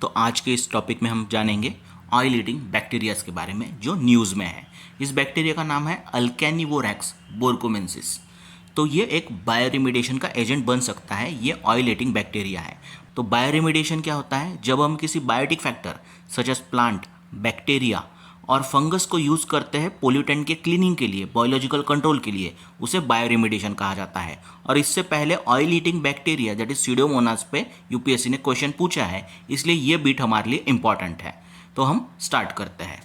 तो आज के इस टॉपिक में हम जानेंगे ऑयल ईटिंग बैक्टीरियाज के बारे में जो न्यूज़ में है। इस बैक्टीरिया का नाम है अल्केनिवोरैक्स बोरकोमेंसिस। तो ये एक बायोरिमिडिएशन का एजेंट बन सकता है। ये ऑयल ईटिंग बैक्टीरिया है। तो बायोरिमिडिएशन क्या होता है? जब हम किसी biotic factor such as plant, bacteria और फंगस को यूज़ करते हैं पोल्यूटेंट के क्लीनिंग के लिए, बायोलॉजिकल कंट्रोल के लिए, उसे बायोरिमिडिएशन कहा जाता है। और इससे पहले oil eating bacteria that is Pseudomonas पे यूपीएससी ने क्वेश्चन पूछा है, इसलिए ये बीट हमारे लिए इंपॉर्टेंट है। तो हम स्टार्ट करते हैं।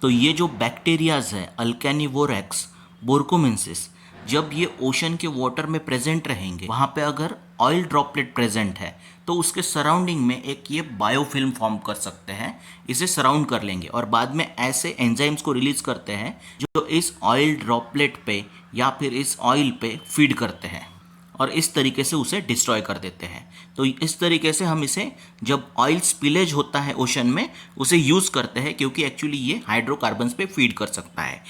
तो ये जो बैक्टीरियाज है अल्केनिवोरैक्स बोरकोमेंसिस, जब ये ओशन के वाटर में प्रेजेंट रहेंगे, वहाँ पे अगर ऑयल ड्रॉपलेट प्रेजेंट है तो उसके सराउंडिंग में एक ये बायोफिल्म फॉर्म कर सकते हैं, इसे सराउंड कर लेंगे और बाद में ऐसे एंजाइम्स को रिलीज करते हैं जो इस ऑयल ड्रॉपलेट पे या फिर इस ऑयल पे फीड करते हैं और इस तरीके से उसे डिस्ट्रॉय कर देते हैं। तो इस तरीके से हम इसे, जब ऑयल स्पिलेज होता है ओशन में, उसे यूज़ करते हैं क्योंकि एक्चुअली ये हाइड्रोकार्बन्स पे फीड कर सकता है।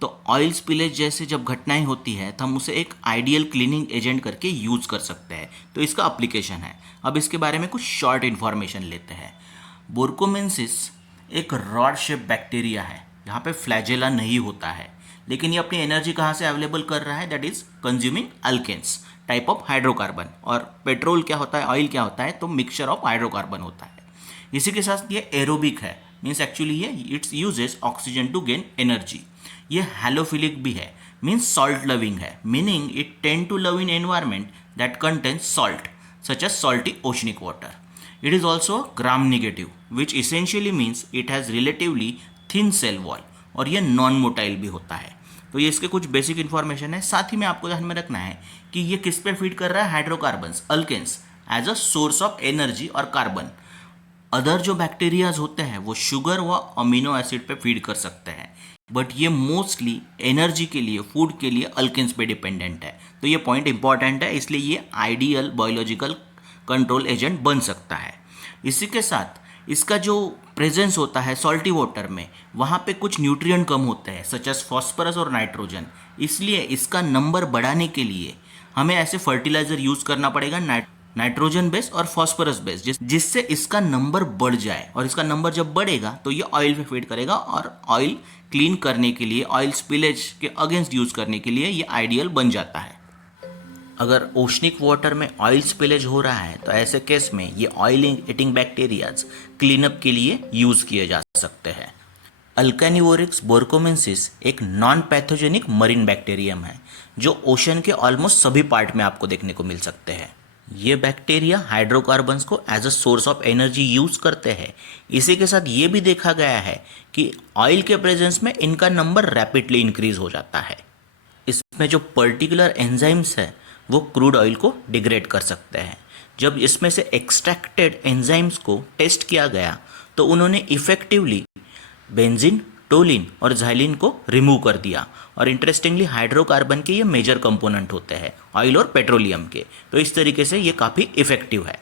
तो ऑयल स्पिलेज जैसे जब घटनाएं होती है तो हम उसे एक आइडियल क्लीनिंग एजेंट करके यूज़ कर सकते हैं। तो इसका एप्लीकेशन है। अब इसके बारे में कुछ शॉर्ट इन्फॉर्मेशन लेते हैं। बोरकोमेंसिस एक रॉड शेप बैक्टीरिया है जहाँ पे फ्लैजेला नहीं होता है, लेकिन ये अपनी एनर्जी कहाँ से अवेलेबल कर रहा है? That is consuming alkanes type of hydrocarbon. और पेट्रोल क्या होता है, ऑयल क्या होता है? तो मिक्सचर ऑफ हाइड्रोकार्बन होता है। इसी के साथ ये एरोबिक है, मीन्स एक्चुअली ये it's uses oxygen to gain energy. ये हैलोफिलिक भी है, मीन्स सॉल्ट लविंग है, meaning it tend to love in environment that contains salt such as salty oceanic water. It is also gram negative, which essentially means it has relatively thin cell wall और ये non motile भी होता है। तो ये इसके कुछ basic information है। साथ ही में आपको ध्यान में रखना है कि ये किस पे फीड कर रहा है? Hydrocarbons, alkanes, as a source of energy और कार्बन। अदर जो बैक्टीरियाज होते हैं वो शुगर व अमीनो एसिड पे फीड कर सकते हैं, बट ये मोस्टली एनर्जी के लिए, फूड के लिए अल्केन्स पे डिपेंडेंट है। तो ये पॉइंट इंपॉर्टेंट है, इसलिए ये आइडियल बायोलॉजिकल कंट्रोल एजेंट बन सकता है। इसी के साथ इसका जो प्रेजेंस होता है सॉल्टी वाटर में, वहाँ पे कुछ न्यूट्रिएंट कम होते हैं सच एज फॉस्फरस और नाइट्रोजन। इसलिए इसका नंबर बढ़ाने के लिए हमें ऐसे फर्टिलाइजर यूज़ करना पड़ेगा, नाइट्रोजन बेस और फॉस्फरस बेस, जिससे इसका नंबर बढ़ जाए। और इसका नंबर जब बढ़ेगा तो ये ऑयल पे फीड करेगा और ऑयल क्लीन करने के लिए, ऑयल स्पिलेज के अगेंस्ट यूज़ करने के लिए ये आइडियल बन जाता है। अगर ओशनिक वाटर में ऑयल स्पिलेज हो रहा है तो ऐसे केस में ये ऑयल ईटिंग बैक्टीरियाज क्लीनअप के लिए यूज़ किए जा सकते हैं। अल्केनिवोरैक्स बोरकोमेंसिस एक नॉन पैथोजेनिक मरीन बैक्टीरियम है जो ओशन के ऑलमोस्ट सभी पार्ट में आपको देखने को मिल सकते हैं। ये बैक्टीरिया हाइड्रोकार्बन्स को as a source of energy use करते हैं। इसी के साथ ये भी देखा गया है कि ऑयल के प्रेजेंस में इनका नंबर रैपिडली इंक्रीज हो जाता है। इसमें जो पर्टिकुलर एंजाइम्स है वो क्रूड ऑयल को डिग्रेड कर सकते हैं। जब इसमें से एक्सट्रैक्टेड एंजाइम्स को टेस्ट किया गया तो उन्होंने इफेक्टिवली बेंजीन, टोलिन और ज़ाइलिन को रिमूव कर दिया। और इंटरेस्टिंगली हाइड्रोकार्बन के ये मेजर कंपोनेंट होते हैं ऑयल और पेट्रोलियम के। तो इस तरीके से ये काफ़ी इफेक्टिव है।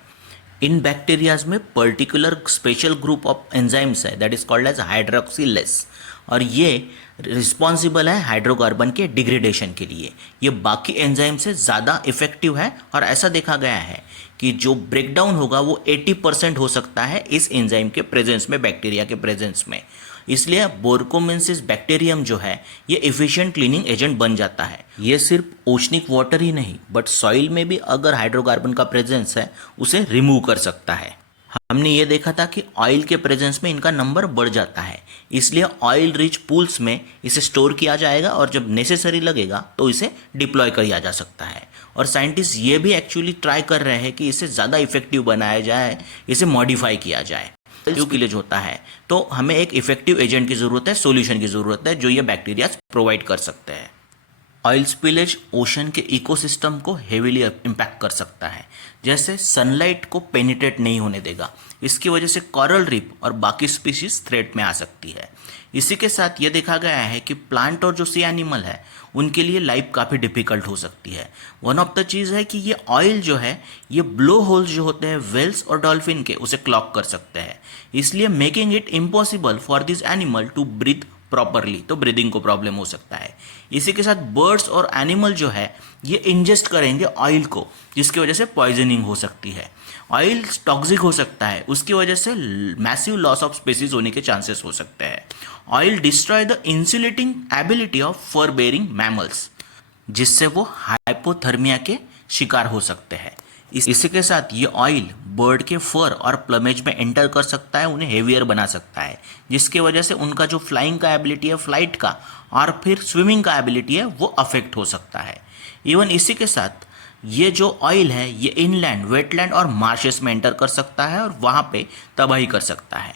इन बैक्टीरियाज में particular special group of enzymes है दैट इज कॉल्ड एज हाइड्रोक्सिलेस, और ये रिस्पॉन्सिबल है हाइड्रोकार्बन के डिग्रेडेशन के लिए। ये बाकी एंजाइम से ज़्यादा इफेक्टिव है और ऐसा देखा गया है कि जो ब्रेकडाउन होगा वो 80% हो सकता है इस एंजाइम के प्रेजेंस में, बैक्टीरिया के प्रेजेंस में। इसलिए बोरकोमेंसिस बैक्टीरियम जो है ये एफिशिएंट क्लीनिंग एजेंट बन जाता है। ये सिर्फ ओशनिक वाटर ही नहीं बट सॉइल में भी अगर हाइड्रोकार्बन का प्रेजेंस है उसे रिमूव कर सकता है। हमने ये देखा था कि ऑयल के प्रेजेंस में इनका नंबर बढ़ जाता है, इसलिए ऑयल रिच पूल्स में इसे स्टोर किया जाएगा और जब नेसेसरी लगेगा तो इसे डिप्लॉय किया जा सकता है। और साइंटिस्ट ये भी एक्चुअली ट्राई कर रहे हैं कि इसे ज़्यादा इफेक्टिव बनाया जाए, इसे मॉडिफाई किया जाए। जो किलेज होता है तो हमें एक इफेक्टिव एजेंट की ज़रूरत है, सोल्यूशन की ज़रूरत है जो ये बैक्टीरिया प्रोवाइड कर सकते हैं। ऑयल स्पिलेज ओशन के इकोसिस्टम को हेवीली इम्पैक्ट कर सकता है, जैसे सनलाइट को पेनिट्रेट नहीं होने देगा। इसकी वजह से कोरल रीफ और बाकी स्पीशीज थ्रेट में आ सकती है। इसी के साथ ये देखा गया है कि प्लांट और जो सी एनिमल है उनके लिए लाइफ काफ़ी डिफिकल्ट हो सकती है। वन ऑफ द चीज़ है कि ये ऑयल जो है ये ब्लो होल्स जो होते हैं वेल्स और डॉल्फिन के, उसे क्लॉग कर सकते हैं, इसलिए making it impossible for this animal to breathe properly तो ब्रीदिंग को प्रॉब्लम हो सकता है। इसी के साथ बर्ड्स और एनिमल जो है ये इंजेस्ट करेंगे ऑयल को, जिसकी वजह से पॉइजनिंग हो सकती है। ऑयल टॉक्सिक हो सकता है, उसकी वजह से मैसिव लॉस ऑफ स्पीसीज होने के चांसेस हो सकते हैं। Oil destroy the insulating ability of fur bearing mammals, जिससे वो हाइपोथर्मिया के शिकार हो सकते हैं। इसी के साथ ये ऑयल बर्ड के फर और प्लमेज में एंटर कर सकता है, उन्हें हेवियर बना सकता है, जिसकी वजह से उनका जो फ्लाइंग का एबिलिटी है, फ्लाइट का और फिर स्विमिंग का एबिलिटी है, वो अफेक्ट हो सकता है। इवन इसी के साथ ये जो ऑयल है ये इनलैंड, वेटलैंड और मार्शेस में एंटर कर सकता है और वहाँ पे तबाही कर सकता है।